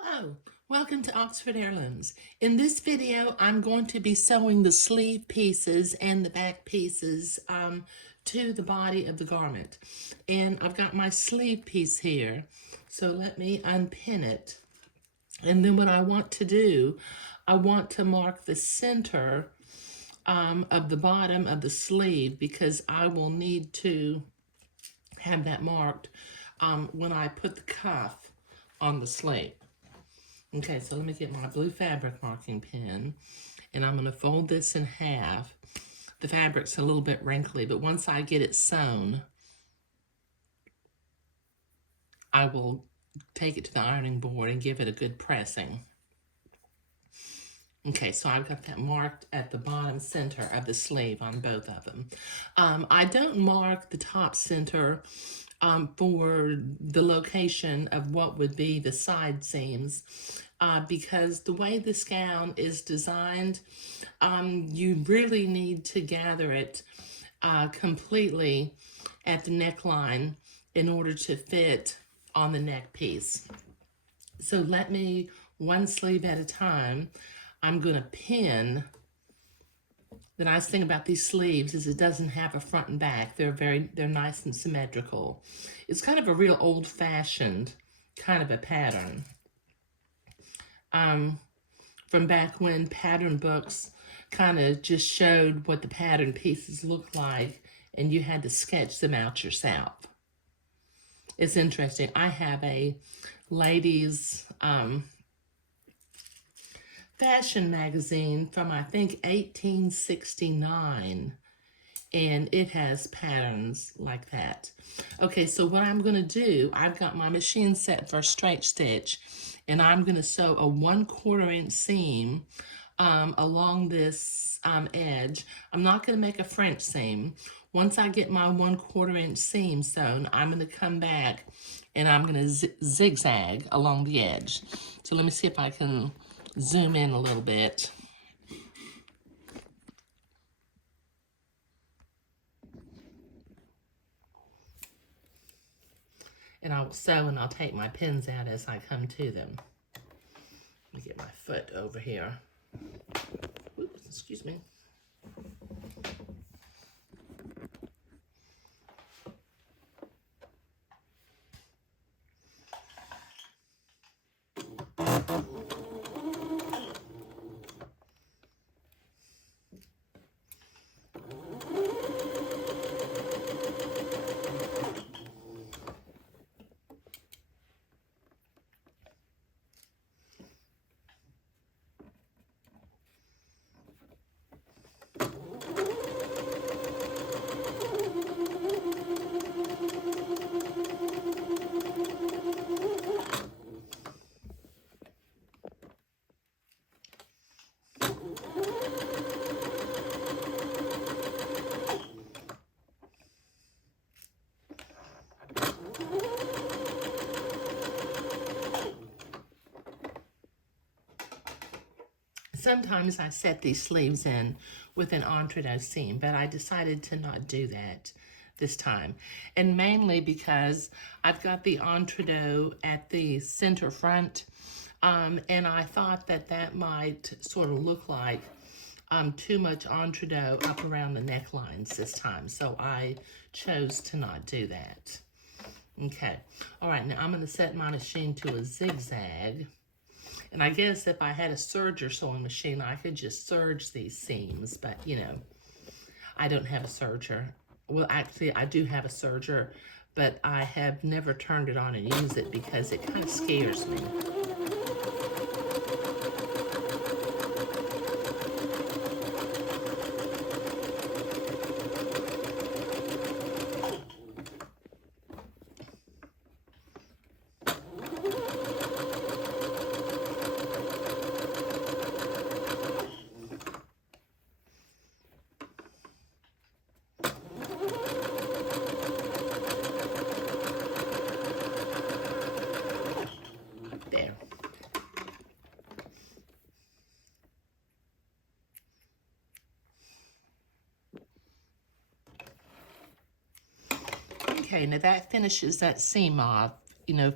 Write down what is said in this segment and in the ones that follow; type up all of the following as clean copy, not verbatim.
Hello, welcome to Oxford Heirlooms. In this video, I'm going to be sewing the sleeve pieces and the back pieces to the body of the garment. And I've got my sleeve piece here, so let me unpin it. And then what I want to do, I want to mark the center of the bottom of the sleeve because I will need to have that marked when I put the cuff on the sleeve. Okay, so let me get my blue fabric marking pen, and I'm going to fold this in half. The fabric's a little bit wrinkly, but once I get it sewn, I will take it to the ironing board and give it a good pressing. Okay, so I've got that marked at the bottom center of the sleeve on both of them. I don't mark the top center for the location of what would be the side seams because the way this gown is designed, you really need to gather it completely at the neckline in order to fit on the neck piece. So let me, one sleeve at a time, I'm going to pin. The nice thing about these sleeves is it doesn't have a front and back. They're nice and symmetrical. It's kind of a real old-fashioned kind of a pattern. From back when pattern books kind of just showed what the pattern pieces looked like and you had to sketch them out yourself. It's interesting. I have a ladies fashion magazine from, I think, 1869, and it has patterns like that. Okay, so what I'm going to do, I've got my machine set for a straight stitch, and I'm going to sew a 1/4 inch seam along this edge. I'm not going to make a French seam. Once I get my 1/4 inch seam sewn, I'm going to come back and I'm going to zigzag along the edge. So let me see if I can zoom in a little bit. And I'll sew and I'll take my pins out as I come to them. Let me get my foot over here. Oops, excuse me. Sometimes I set these sleeves in with an entree seam, but I decided to not do that this time. And mainly because I've got the entree at the center front, and I thought that that might sort of look like too much entree up around the necklines this time. So I chose to not do that. Okay, all right, now I'm going to set my machine to a zigzag. And I guess if I had a serger sewing machine, I could just serge these seams, but you know, I don't have a serger. Well, actually, I do have a serger, but I have never turned it on and used it because it kind of scares me. There. Okay, now that finishes that seam off,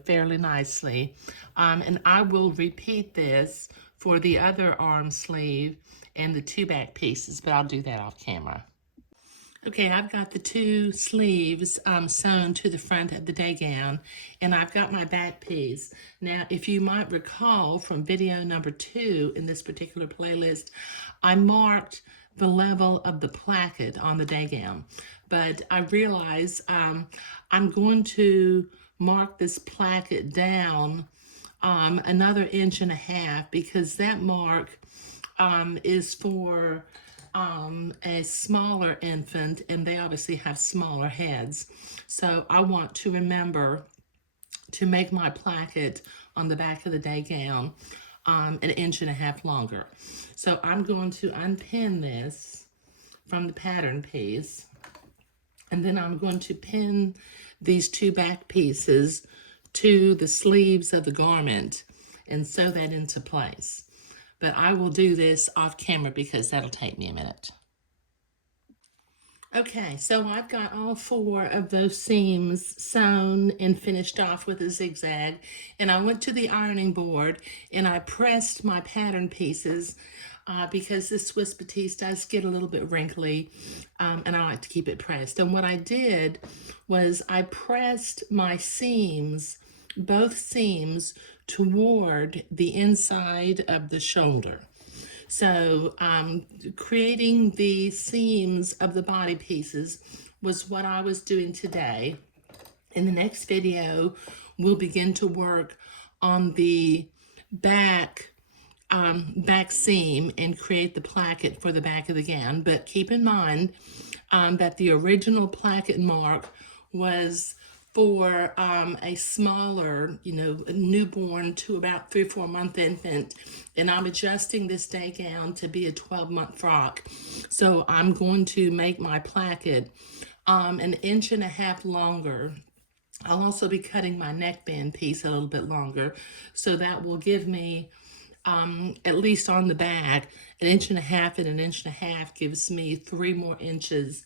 fairly nicely. And I will repeat this for the other arm sleeve and the two back pieces, but I'll do that off camera. Okay, I've got the two sleeves sewn to the front of the day gown, and I've got my back piece. Now, if you might recall from video number 2 in this particular playlist, I marked the level of the placket on the day gown, but I realize I'm going to mark this placket down another 1.5 inches because that mark is for a smaller infant, and they obviously have smaller heads. So I want to remember to make my placket on the back of the day gown 1.5 inches longer. So I'm going to unpin this from the pattern piece, and then I'm going to pin these two back pieces to the sleeves of the garment and sew that into place. But I will do this off camera because that'll take me a minute. Okay, so I've got all 4 of those seams sewn and finished off with a zigzag, and I went to the ironing board and I pressed my pattern pieces because this Swiss Batiste does get a little bit wrinkly, and I like to keep it pressed. And what I did was I pressed my seams, both seams, toward the inside of the shoulder. So creating the seams of the body pieces was what I was doing today. In the next video, we'll begin to work on the back seam and create the placket for the back of the gown. But keep in mind that the original placket mark was for a smaller, newborn to about 3 or 4 month infant, and I'm adjusting this day gown to be a 12-month frock. So I'm going to make my placket 1.5 inches longer. I'll also be cutting my neckband piece a little bit longer, so that will give me at least on the back 1.5 inches and 1.5 inches gives me 3 more inches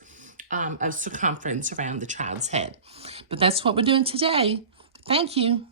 of circumference around the child's head. But that's what we're doing today. Thank you.